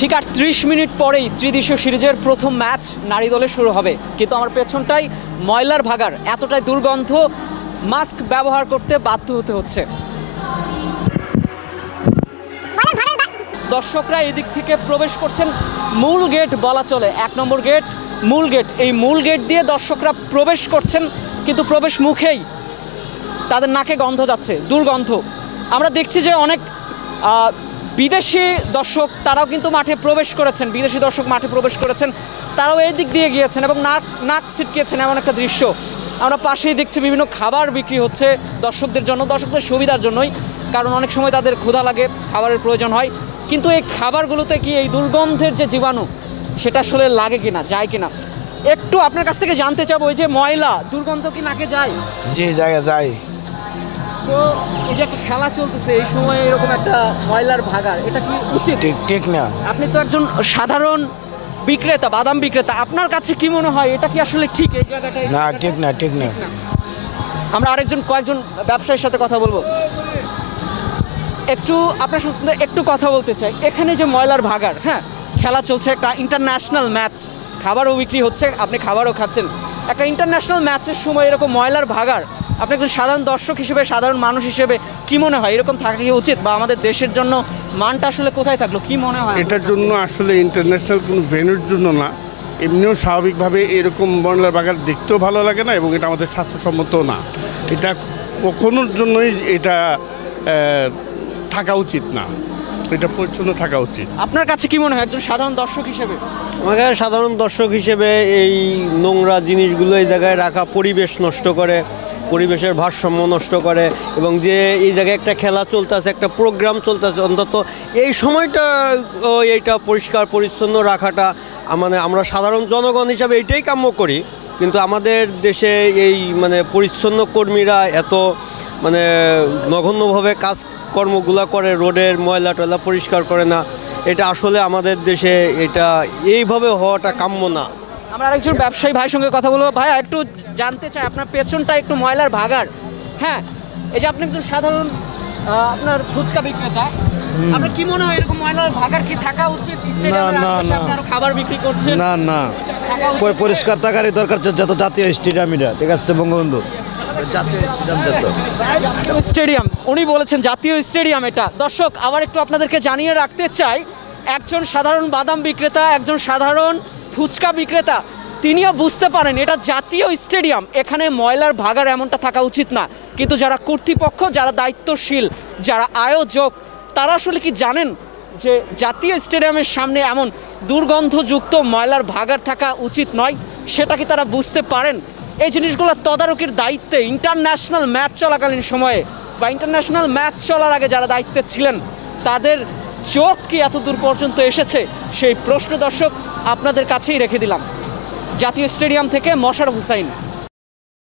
ঠিক আর 30 মিনিট পরেই ত্রিদেশীয় সিরিজের প্রথম ম্যাচ নারী দলে শুরু হবে, কিন্তু আমার পেছনটাই ময়লার ভাগাড়, এতটাই দুর্গন্ধ, মাস্ক ব্যবহার করতে বাধ্য হতে হচ্ছে। দর্শকরা এদিক থেকে প্রবেশ করছেন মূল গেট বলা চলে, 1 নম্বর গেট, মূল গেট। এই মূল গেট দিয়ে দর্শকরা প্রবেশ করছেন, কিন্তু প্রবেশ মুখেই তাদের নাকে গন্ধ যাচ্ছে, দুর্গন্ধ। আমরা দেখছি যে অনেক বিদেশি দর্শক তারাও কিন্তু মাঠে প্রবেশ করেছেন, বিদেশি দর্শক মাঠে প্রবেশ করেছেন, তারাও এই দিক দিয়ে গিয়েছেন এবং নাক ছিটকিয়েছেন, এমন একটা দৃশ্য। আমরা পাশেই দেখছি বিভিন্ন খাবার বিক্রি হচ্ছে দর্শকদের জন্য, দর্শকদের সুবিধার জন্যই, কারণ অনেক সময় তাদের ক্ষুধা লাগে, খাবারের প্রয়োজন হয়। কিন্তু এই খাবারগুলোতে কি এই দুর্গন্ধের যে জীবাণু সেটা আসলে লাগে কিনা, যায় কিনা, একটু আপনার কাছ থেকে জানতে চাবো। ওই যে ময়লা, দুর্গন্ধ কি নাকে যায়? যে জায়গা যায়। তো এই যে খেলা চলতেছে, এই সময় এরকম একটা ময়লার ভাগাড়, এটা কি উচিত? ঠিক না। আপনি তো একজন সাধারণ বিক্রেতা, বাদাম বিক্রেতা, আপনার কাছে কি মনে হয় এটা কি আসলে ঠিক এই জায়গাটা? না, ঠিক না। আমরা কয়েকজন ব্যবসায়ীর সাথে কথা বলবো, একটু আপনার সাথে একটু কথা বলতে চাই। এখানে যে ময়লার ভাগাড়, হ্যাঁ, খেলা চলছে, একটা ইন্টারন্যাশনাল ম্যাচ, খাবারও বিক্রি হচ্ছে, আপনি খাবারও খাচ্ছেন, একটা ইন্টারন্যাশনাল ম্যাচের সময় এরকম ময়লার ভাগাড়, আপনি একজন সাধারণ দর্শক হিসেবে, সাধারণ মানুষ হিসেবে কি মনে হয় এরকম থাকা কি উচিত, বা আমাদের দেশের জন্য মানটা আসলে কোথায় থাকলো, কি মনে হয়? এটার জন্য আসলে ইন্টারন্যাশনাল কোনো ভেন্যুর জন্য না, এমনিও স্বাভাবিকভাবে এরকম ময়লার বাগান দেখতেও ভালো লাগে না, এবং এটা আমাদের স্বাস্থ্যসম্মতও না। এটা কখনোর জন্যই এটা থাকা উচিত না, এটা পরিচ্ছন্ন থাকা উচিত। আপনার কাছে কি মনে হয় একজন সাধারণ দর্শক হিসেবে? আমাকে সাধারণ দর্শক হিসেবে এই নোংরা জিনিসগুলো এই জায়গায় রাখা পরিবেশ নষ্ট করে, পরিবেশের ভারসাম্য নষ্ট করে, এবং যে এই জায়গায় একটা খেলা চলতেছে, একটা প্রোগ্রাম চলতেছে, অন্তত এই সময়টা এইটা পরিষ্কার পরিচ্ছন্ন রাখাটা মানে আমরা সাধারণ জনগণ হিসাবে এইটাই কাম্য করি। কিন্তু আমাদের দেশে এই মানে পরিচ্ছন্ন কর্মীরা এত মানে নগণ্যভাবে কাজকর্মগুলো করে, রোডের ময়লা টয়লা পরিষ্কার করে না, এটা আসলে আমাদের দেশে এটা এইভাবে হওয়াটা কাম্য না। আমরা আরেকজন ব্যবসায়ী ভাইয়ের সঙ্গে কথা বলবো। ভাইয়া, একটু জানতে চাই, আপনার পেছনটা একটু ময়লার ভাগাড়, হ্যাঁ, এই যে আপনি একজন সাধারণ আপনার ফুচকা বিক্রেতা, আপনার কি মনে হয় এরকম ময়লার ভাগাড় কি থাকা উচিত? আপনারা খাবার বিক্রি করছেন, না, পরিষ্কার থাকারই দরকার, যত জাতীয় স্টেডিয়ামটা, ঠিক আছে, বঙ্গবন্ধু জাতীয় স্টেডিয়াম, উনি বলেছেন জাতীয় স্টেডিয়াম এটা। দর্শক, আবার একটু আপনাদেরকে জানিয়ে রাখতে চাই, একজন সাধারণ বাদাম বিক্রেতা, একজন সাধারণ ফুচকা বিক্রেতা, তিনিও বুঝতে পারেন এটা জাতীয় স্টেডিয়াম, এখানে ময়লার ভাগাড় এমনটা থাকা উচিত না। কিন্তু যারা কর্তৃপক্ষ, যারা দায়িত্বশীল, যারা আয়োজক, তারা আসলে কি জানেন যে জাতীয় স্টেডিয়ামের সামনে এমন দুর্গন্ধযুক্ত ময়লার ভাগাড় থাকা উচিত নয়? সেটা কি তারা বুঝতে পারেন? এই জিনিসগুলো তদারকির দায়িত্বে ইন্টারন্যাশনাল ম্যাচ চলাকালীন সময়ে বা ইন্টারন্যাশনাল ম্যাচ চলার আগে যারা দায়িত্বে ছিলেন, তাদের চোখ কি এত দূর পর্যন্ত এসেছে? সেই প্রশ্ন দর্শক আপনাদের কাছেই রেখে দিলাম। জাতীয় স্টেডিয়াম থেকে মোশাররফ হোসাইন।